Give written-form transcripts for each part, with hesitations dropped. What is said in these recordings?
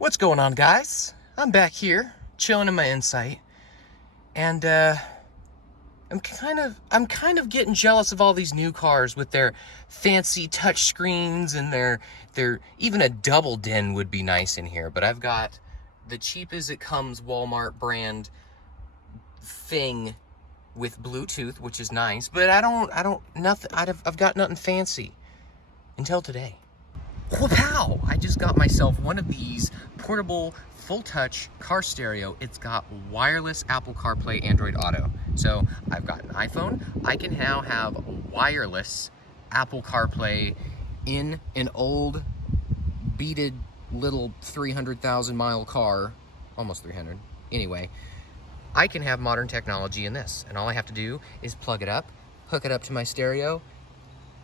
What's going on, guys? I'm back here, chilling in my Insight, and I'm kind of getting jealous of all these new cars with their fancy touch screens and their even a double din would be nice in here. But I've got the cheap as it comes Walmart brand thing with Bluetooth, which is nice, but I've got nothing fancy until today. Wow! I just got myself one of these portable full-touch car stereo. It's got wireless Apple Carplay, Android Auto. So I've got an iPhone. I can now have wireless Apple Carplay in an old, beated little 300,000 mile car, almost 300. Anyway, I can have modern technology in this, and all I have to do is plug it up, hook it up to my stereo,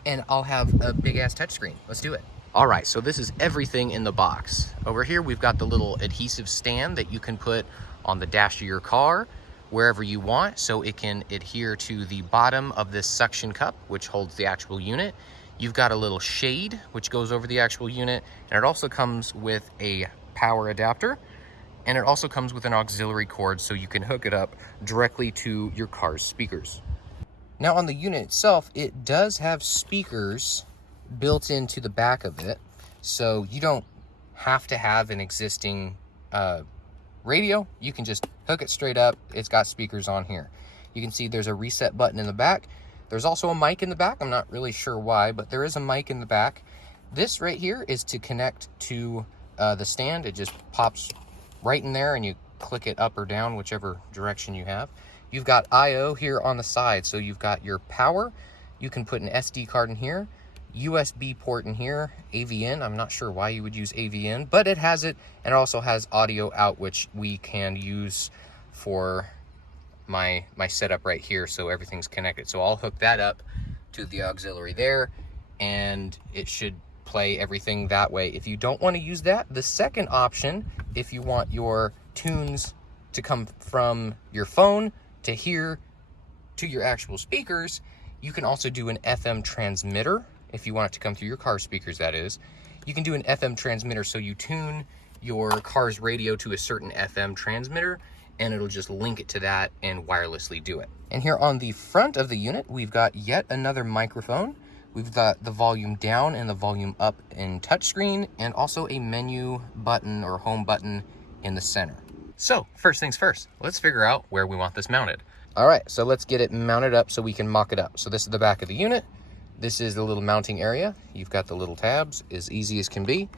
and I'll have a big-ass touchscreen. Let's do it. All right, so this is everything in the box. Over here, we've got the little adhesive stand that you can put on the dash of your car, wherever you want, so it can adhere to the bottom of this suction cup, which holds the actual unit. You've got a little shade, which goes over the actual unit, and it also comes with a power adapter, and it also comes with an auxiliary cord, so you can hook it up directly to your car's speakers. Now, on the unit itself, it does have speakers built into the back of it, so you don't have to have an existing radio. You can just hook it straight up. It's got speakers on here. You can see there's a reset button in the back. There's also a mic in the back. I'm not really sure why, but there is a mic in the back. This right here is to connect to the stand. It just pops right in there and you click it up or down, whichever direction you have. You've got I/O here on the side, so you've got your power. You can put an SD card in here, USB port in here, AVN. I'm not sure why you would use AVN, but it has it, and it also has audio out, which we can use for my setup right here, so everything's connected. So I'll hook that up to the auxiliary there, and it should play everything that way. If you don't want to use that, the second option, if you want your tunes to come from your phone to here to your actual speakers, you can also do an FM transmitter. If you want it to come through your car speakers, that is. You can do an FM transmitter, so you tune your car's radio to a certain FM transmitter, and it'll just link it to that and wirelessly do it. And here on the front of the unit, we've got yet another microphone. We've got the volume down and the volume up in touchscreen, and also a menu button or home button in the center. So, first things first, let's figure out where we want this mounted. All right, so let's get it mounted up so we can mock it up. So this is the back of the unit. This is the little mounting area. You've got the little tabs, as easy as can be.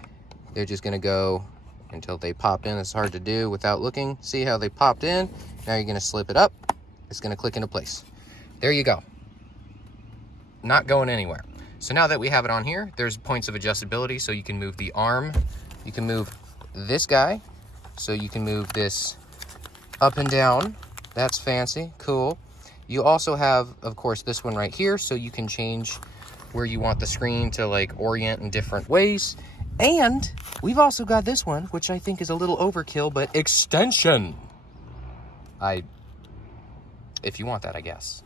They're just gonna go until they pop in. It's hard to do without looking. See how they popped in? Now you're gonna slip it up. It's gonna click into place. There you go. Not going anywhere. So now that we have it on here, there's points of adjustability, so you can move the arm. You can move this guy, so you can move this up and down. That's fancy, cool. You also have, of course, this one right here, so you can change where you want the screen to like orient in different ways. And we've also got this one, which I think is a little overkill, but extension. If you want that, I guess.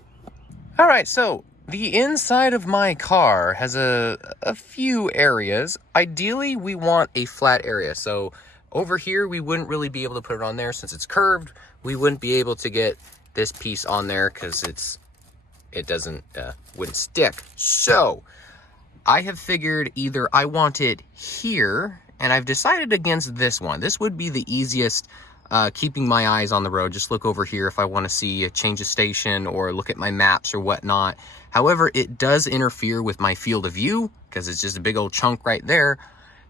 All right, so the inside of my car has a few areas. Ideally, we want a flat area. So over here, we wouldn't really be able to put it on there since it's curved. We wouldn't be able to get this piece on there because it wouldn't stick. So I have figured either I want it here, and I've decided against this one. This would be the easiest, keeping my eyes on the road. Just look over here if I want to see a change of station or look at my maps or whatnot. However, it does interfere with my field of view because it's just a big old chunk right there.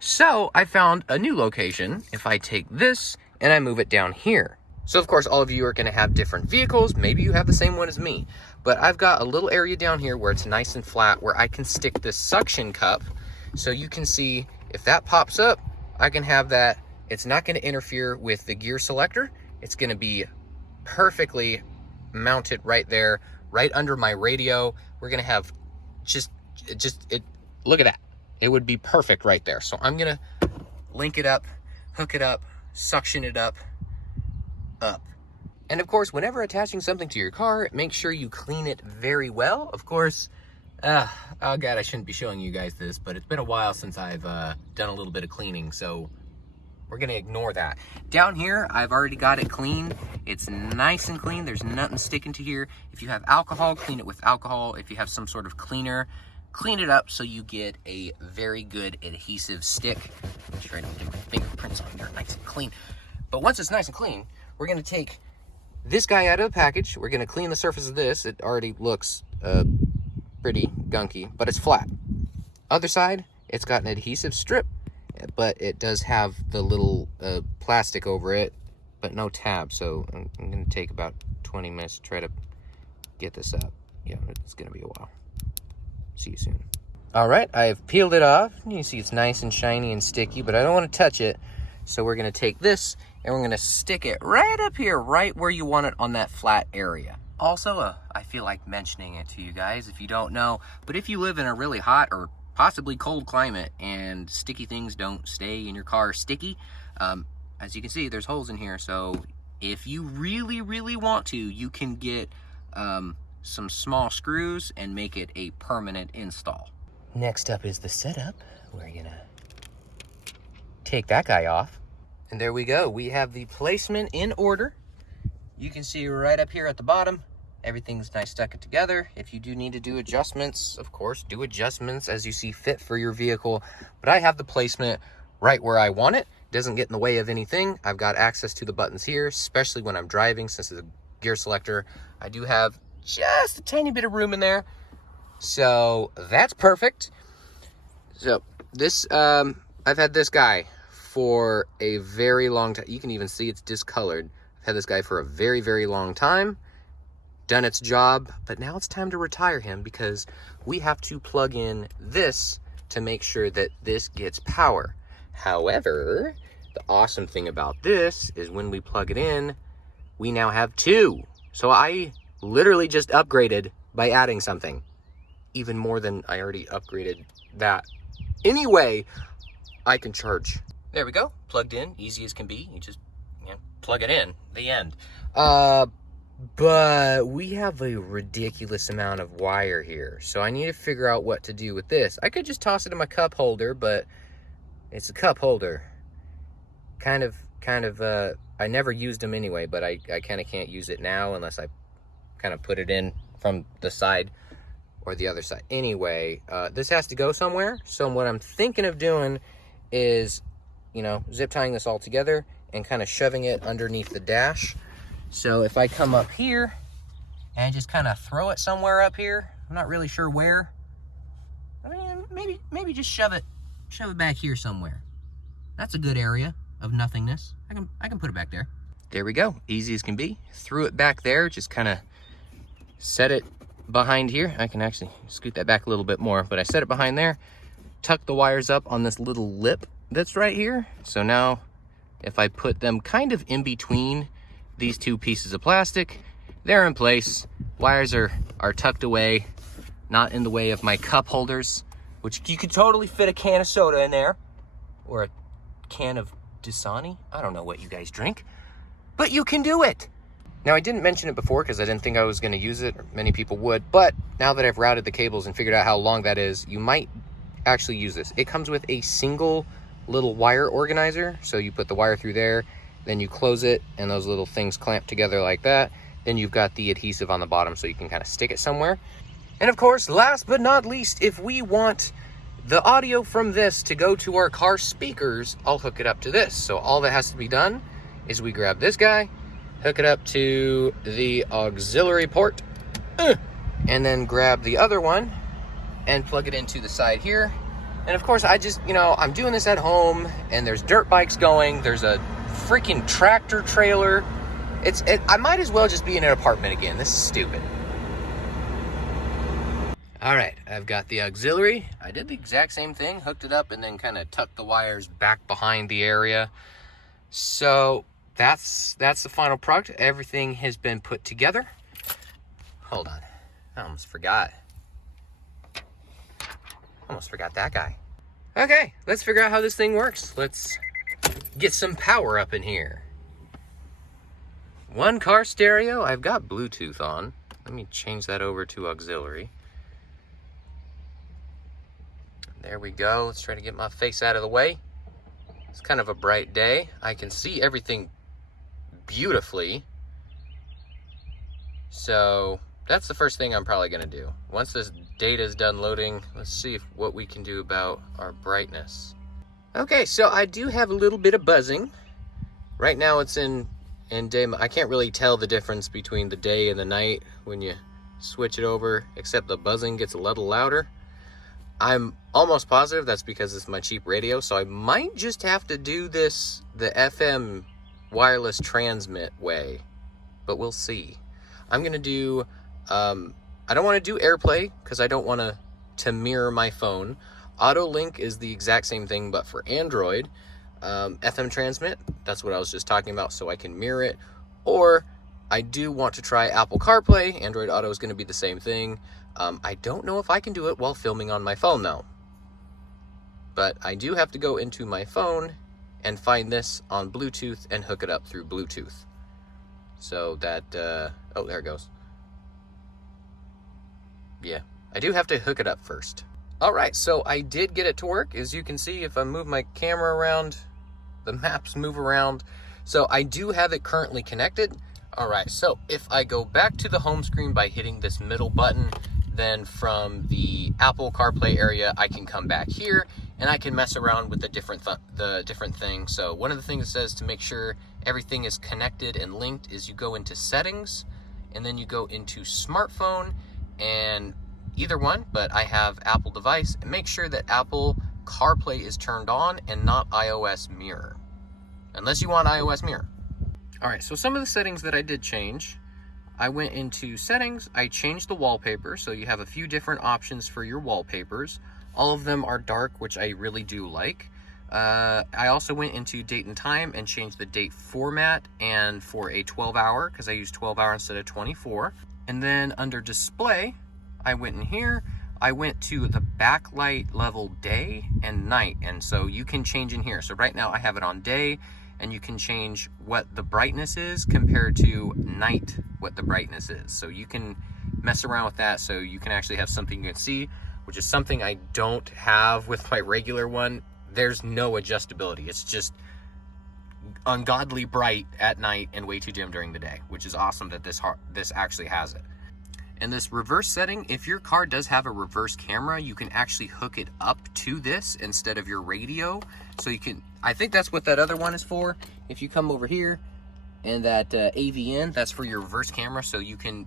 So I found a new location. If I take this and I move it down here. So of course, all of you are going to have different vehicles. Maybe you have the same one as me, but I've got a little area down here where it's nice and flat, where I can stick this suction cup. So you can see if that pops up, I can have that. It's not going to interfere with the gear selector. It's going to be perfectly mounted right there, right under my radio. We're going to have look at that. It would be perfect right there. So I'm going to link it up, hook it up, suction it up. And of course, whenever attaching something to your car, make sure you clean it very well. Of course, oh God, I shouldn't be showing you guys this, but it's been a while since I've done a little bit of cleaning. So We're gonna ignore that. Down here, I've already got it cleaned. It's nice and clean. There's nothing sticking to here. If you have alcohol, clean it with alcohol. If you have some sort of cleaner, clean it up so you get a very good adhesive stick. Make sure I don't get my fingerprints on there, nice and clean. But once it's nice and clean, we're gonna take this guy out of the package. We're gonna clean the surface of this. It already looks pretty gunky, but it's flat. Other side, it's got an adhesive strip, but it does have the little plastic over it, but no tab. So I'm gonna take about 20 minutes to try to get this up. Yeah, it's gonna be a while. See you soon. All right, I've peeled it off. You can see it's nice and shiny and sticky, but I don't want to touch it. So we're gonna take this and we're gonna stick it right up here, right where you want it on that flat area. Also, I feel like mentioning it to you guys if you don't know, but if you live in a really hot or possibly cold climate and sticky things don't stay in your car sticky, as you can see, there's holes in here. So if you really, really want to, you can get some small screws and make it a permanent install. Next up is the setup. We're gonna take that guy off. And there we go. We have the placement in order. You can see right up here at the bottom, everything's nice stuck together. If you do need to do adjustments, of course, do adjustments as you see fit for your vehicle. But I have the placement right where I want it. Doesn't get in the way of anything. I've got access to the buttons here, especially when I'm driving, since it's a gear selector. I do have just a tiny bit of room in there. So that's perfect. So this, I've had this guy for a very long time. You can even see it's discolored. I've had this guy for a very, very long time. Done its job, but now it's time to retire him because we have to plug in this to make sure that this gets power. However, the awesome thing about this is when we plug it in, we now have two. So I literally just upgraded by adding something. Even more than I already upgraded that. Anyway, I can charge. There we go, plugged in, easy as can be. You just plug it in, the end. But we have a ridiculous amount of wire here. So I need to figure out what to do with this. I could just toss it in my cup holder, but it's a cup holder. Kind of, I never used them anyway, but I kind of can't use it now unless I kind of put it in from the side or the other side. Anyway, this has to go somewhere. So what I'm thinking of doing is, zip tying this all together and kind of shoving it underneath the dash. So if I come up here and just kind of throw it somewhere up here, I'm not really sure where. I mean, maybe just shove it back here somewhere. That's a good area of nothingness. I can put it back there. There we go, easy as can be. Threw it back there, just kind of set it behind here. I can actually scoot that back a little bit more, but I set it behind there, tuck the wires up on this little lip that's right here. So now if I put them kind of in between these two pieces of plastic, they're in place. Wires are tucked away, not in the way of my cup holders, which you could totally fit a can of soda in there, or a can of Dasani. I don't know what you guys drink, but you can do it. Now, I didn't mention it before because I didn't think I was going to use it, or many people would, but now that I've routed the cables and figured out how long that is, you might actually use this. It comes with a single little wire organizer, so you put the wire through there, then you close it, and those little things clamp together like that. Then you've got the adhesive on the bottom, so you can kind of stick it somewhere. And of course, last but not least, if we want the audio from this to go to our car speakers, I'll hook it up to this. So all that has to be done is we grab this guy, hook it up to the auxiliary port, and then grab the other one and plug it into the side here. And of course, I just, I'm doing this at home, and there's dirt bikes going, there's a freaking tractor trailer. I might as well just be in an apartment again. This is stupid. All right, I've got the auxiliary. I did the exact same thing, hooked it up and then kind of tucked the wires back behind the area. So that's the final product. Everything has been put together. Hold on, I almost forgot. Almost forgot that guy. Okay, let's figure out how this thing works. Let's get some power up in here. One car stereo. I've got Bluetooth on. Let me change that over to auxiliary. There we go. Let's try to get my face out of the way. It's kind of a bright day. I can see everything beautifully. So that's the first thing I'm probably gonna do. Once this data is done loading, let's see what we can do about our brightness. Okay, so I do have a little bit of buzzing. Right now it's in day. I can't really tell the difference between the day and the night when you switch it over, except the buzzing gets a little louder. I'm almost positive that's because it's my cheap radio, so I might just have to do this the FM wireless transmit way, but we'll see. I'm gonna do, I don't wanna do AirPlay because I don't want to mirror my phone. Auto Link is the exact same thing, but for Android. FM transmit, that's what I was just talking about, so I can mirror it. Or I do want to try Apple Carplay. Android Auto is going to be the same thing. I don't know if I can do it while filming on my phone though. But I do have to go into my phone and find this on Bluetooth and hook it up through Bluetooth. So that, oh, there it goes. Yeah, I do have to hook it up first. All right, so I did get it to work. As you can see, if I move my camera around, the maps move around. So I do have it currently connected. All right, so if I go back to the home screen by hitting this middle button, then from the Apple CarPlay area, I can come back here and I can mess around with the different things. So one of the things it says to make sure everything is connected and linked is you go into settings and then you go into smartphone, and either one, but I have Apple device, and make sure that Apple CarPlay is turned on and not iOS Mirror, unless you want iOS Mirror. All right, so some of the settings that I did change, I went into settings, I changed the wallpaper, so you have a few different options for your wallpapers. All of them are dark, which I really do like. I also went into date and time and changed the date format and for a 12-hour, because I use 12-hour instead of 24. And then under display, I went in here, I went to the backlight level day and night, and so you can change in here. So right now I have it on day, and you can change what the brightness is compared to night, what the brightness is. So you can mess around with that, so you can actually have something you can see, which is something I don't have with my regular one. There's no adjustability. It's just ungodly bright at night and way too dim during the day, which is awesome that this actually has it. And this reverse setting, if your car does have a reverse camera, you can actually hook it up to this instead of your radio. So you can, I think that's what that other one is for. If you come over here and that AVN, that's for your reverse camera. So you can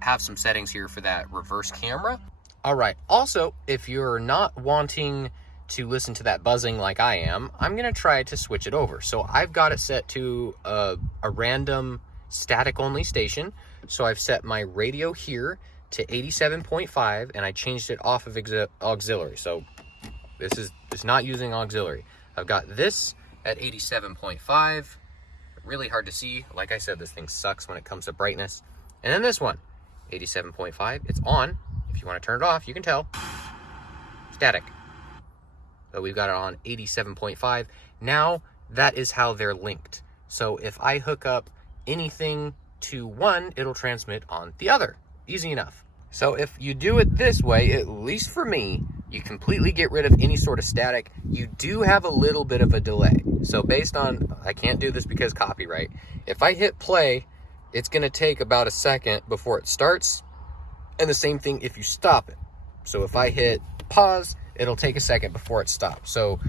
have some settings here for that reverse camera. All right, also, if you're not wanting to listen to that buzzing like I am, I'm gonna try to switch it over. So I've got it set to a random static only station. So I've set my radio here to 87.5 and I changed it off of auxiliary. So it's not using auxiliary. I've got this at 87.5, really hard to see. Like I said, this thing sucks when it comes to brightness. And then this one, 87.5, it's on. If you want to turn it off, you can tell, static. But we've got it on 87.5. Now that is how they're linked. So if I hook up anything to one, it'll transmit on the other. Easy enough. So if you do it this way, at least for me, you completely get rid of any sort of static. You do have a little bit of a delay. So based on, I can't do this because copyright. If I hit play, it's gonna take about a second before it starts. And the same thing if you stop it. So if I hit pause, it'll take a second before it stops. So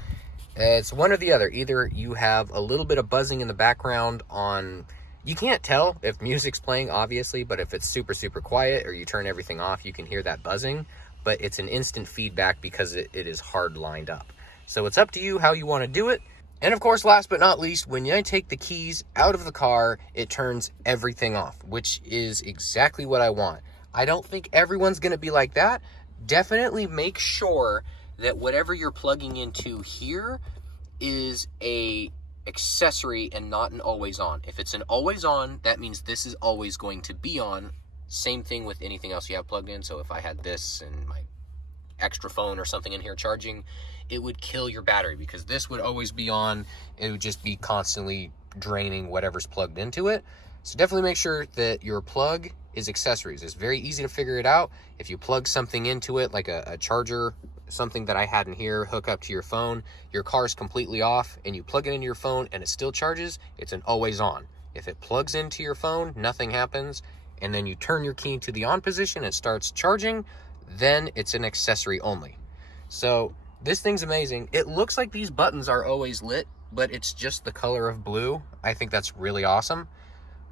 it's one or the other. Either you have a little bit of buzzing in the background on, you can't tell if music's playing, obviously, but if it's super, super quiet or you turn everything off, you can hear that buzzing, but it's an instant feedback because it is hard lined up. So it's up to you how you want to do it. And of course, last but not least, when I take the keys out of the car, it turns everything off, which is exactly what I want. I don't think everyone's going to be like that. Definitely make sure that whatever you're plugging into here is a accessory and not an always on. If it's an always on, that means this is always going to be on. Same thing with anything else you have plugged in. So if I had this and my extra phone or something in here charging, it would kill your battery because this would always be on. It would just be constantly draining whatever's plugged into it. So definitely make sure that your plug is accessories. It's very easy to figure it out. If you plug something into it, like a charger, something that I had in here hook up to your phone, your car is completely off, and you plug it into your phone and it still charges, it's an always on. If it plugs into your phone, nothing happens, and then you turn your key to the on position, it starts charging, then it's an accessory only. So this thing's amazing. It looks like these buttons are always lit, but it's just the color of blue. I think that's really awesome.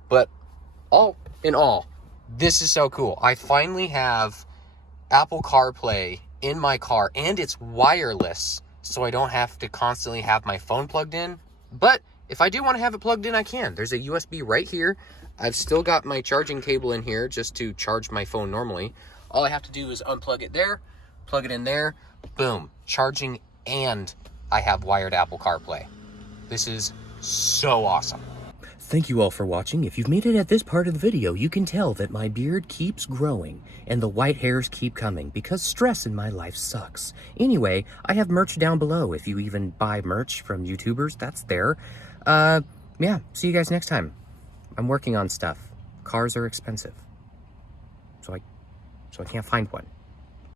But all in all, this is so cool. I finally have Apple CarPlay in my car, and it's wireless, so I don't have to constantly have my phone plugged in. But if I do want to have it plugged in, I can. There's a USB right here. I've still got my charging cable in here just to charge my phone normally. All I have to do is unplug it there, plug it in there, boom, charging, and I have wired Apple CarPlay. This is so awesome. Thank you all for watching. If you've made it at this part of the video, you can tell that my beard keeps growing and the white hairs keep coming because stress in my life sucks. Anyway, I have merch down below. If you even buy merch from YouTubers, that's there. Yeah, see you guys next time. I'm working on stuff. Cars are expensive. So I can't find one.